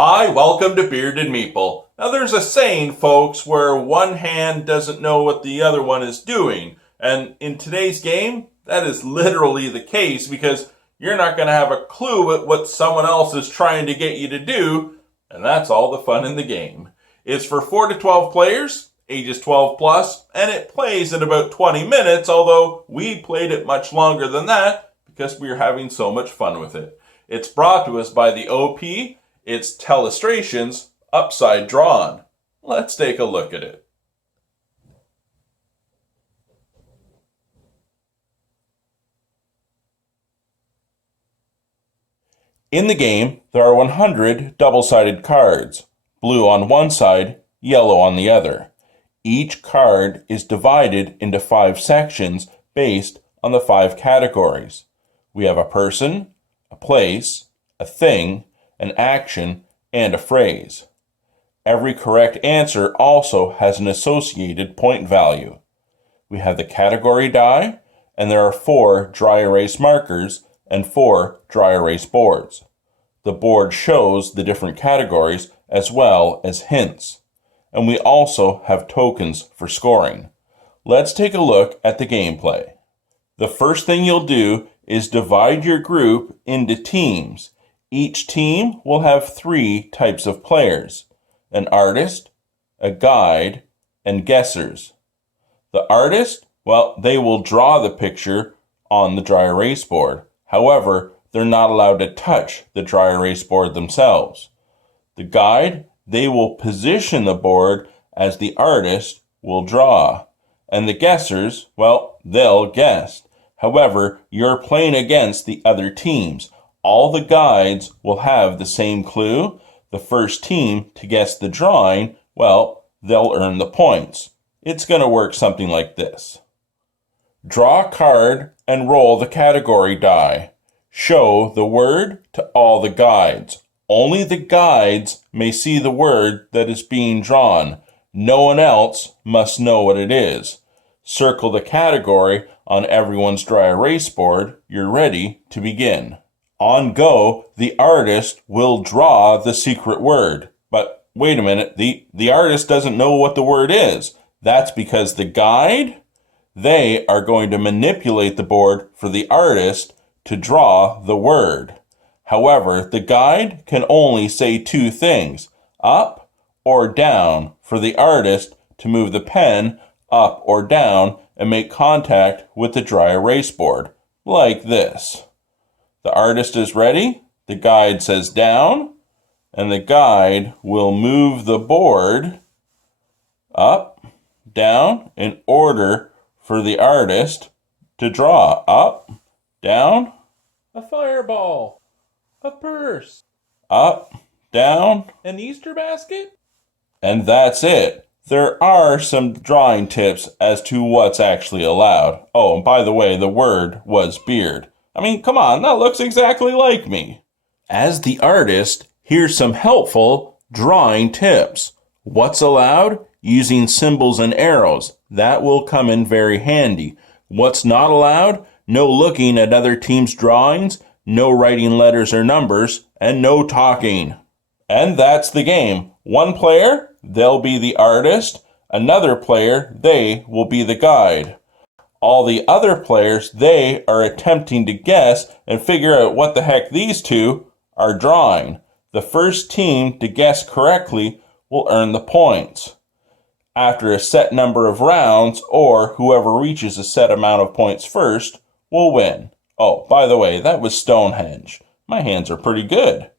Hi, welcome to Bearded Meeple. Now there's a saying, folks, where one hand doesn't know what the other one is doing. And in today's game, that is literally the case because you're not going to have a clue at what someone else is trying to get you to do. And that's all the fun in the game. It's for 4 to 12 players, ages 12 plus, and it plays in about 20 minutes, although we played it much longer than that because we were having so much fun with it. It's brought to us by the OP. It's Telestrations, Upside Drawn. Let's take a look at it. In the game, there are 100 double-sided cards, blue on one side, yellow on the other. Each card is divided into 5 sections based on the 5 categories. We have a person, a place, a thing, an action, and a phrase. Every correct answer also has an associated point value. We have the category die, and there are 4 dry erase markers and 4 dry erase boards. The board shows the different categories as well as hints. And we also have tokens for scoring. Let's take a look at the gameplay. The first thing you'll do is divide your group into teams. Each team will have 3 types of players: an artist, a guide, and guessers. The artist, well, they will draw the picture on the dry erase board. However, they're not allowed to touch the dry erase board themselves. The guide, they will position the board as the artist will draw. And the guessers, well, they'll guess. However, you're playing against the other teams. All the guides will have the same clue. The first team to guess the drawing, well, they'll earn the points. It's going to work something like this. Draw a card and roll the category die. Show the word to all the guides. Only the guides may see the word that is being drawn. No one else must know what it is. Circle the category on everyone's dry erase board. You're ready to begin. On go, the artist will draw the secret word. But wait a minute, the artist doesn't know what the word is. That's because the guide, they are going to manipulate the board for the artist to draw the word. However, the guide can only say 2 things, up or down, for the artist to move the pen up or down and make contact with the dry erase board, like this. The artist is ready, the guide says down, and the guide will move the board up, down, in order for the artist to draw up, down, a fireball, a purse, up, down, an Easter basket. And that's it. There are some drawing tips as to what's actually allowed. Oh, and by the way, the word was beard. I mean, come on, that looks exactly like me. As the artist, here's some helpful drawing tips. What's allowed? Using symbols and arrows. That will come in very handy. What's not allowed? No looking at other teams' drawings, no writing letters or numbers, and no talking. And that's the game. One player, they'll be the artist. Another player, they will be the guide. All the other players, they are attempting to guess and figure out what the heck these 2 are drawing. The first team to guess correctly will earn the points. After a set number of rounds, or whoever reaches a set amount of points first, will win. Oh, by the way, that was Stonehenge. My hands are pretty good.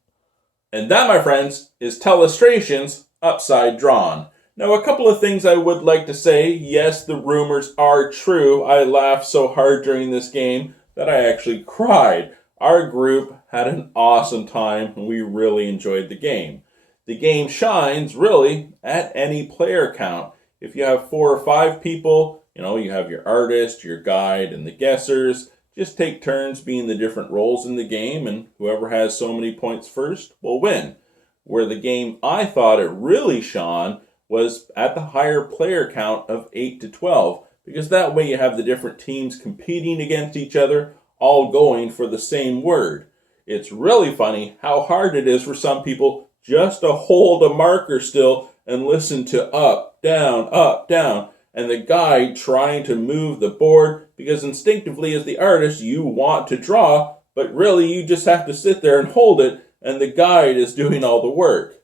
And that, my friends, is Telestrations, Upside Drawn. Now, a couple of things I would like to say. Yes, the rumors are true. I laughed so hard during this game that I actually cried. Our group had an awesome time, and we really enjoyed the game. The game shines, really, at any player count. If you have 4 or 5 people, you have your artist, your guide, and the guessers. Just take turns being the different roles in the game, and whoever has so many points first will win. Where the game I thought it really shone was at the higher player count of 8 to 12, because that way you have the different teams competing against each other, all going for the same word. It's really funny how hard it is for some people just to hold a marker still and listen to up, down, and the guide trying to move the board because instinctively as the artist you want to draw, but really you just have to sit there and hold it and the guide is doing all the work.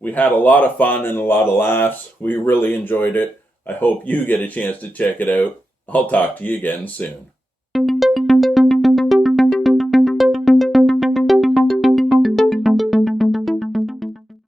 We had a lot of fun and a lot of laughs. We really enjoyed it. I hope you get a chance to check it out. I'll talk to you again soon.